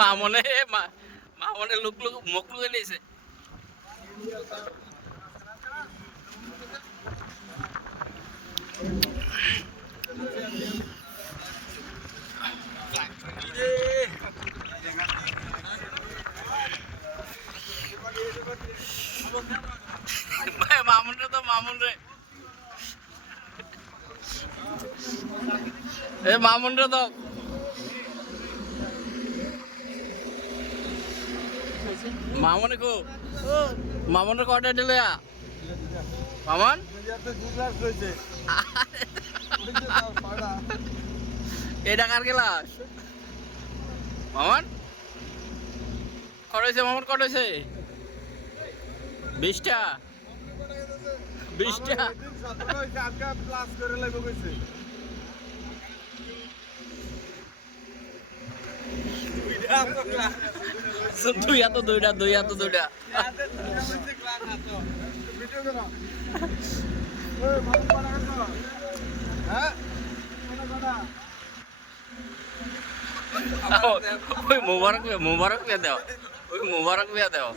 মামনে মামনে লোক লোক মুখ লুকে নিয়েছে। মামুন রে তো মামুন রে এ মামুন রে তো মামনে কো মামনের কটা দিলে মামন এটা কার গেলাস মামন কটাইছে মামন কটাইছে 20টা 20টা দুই হাতে দুইটা ওই মুবারক মুবারক দিয়ে দাও ওই মুবারক দিয়ে দাও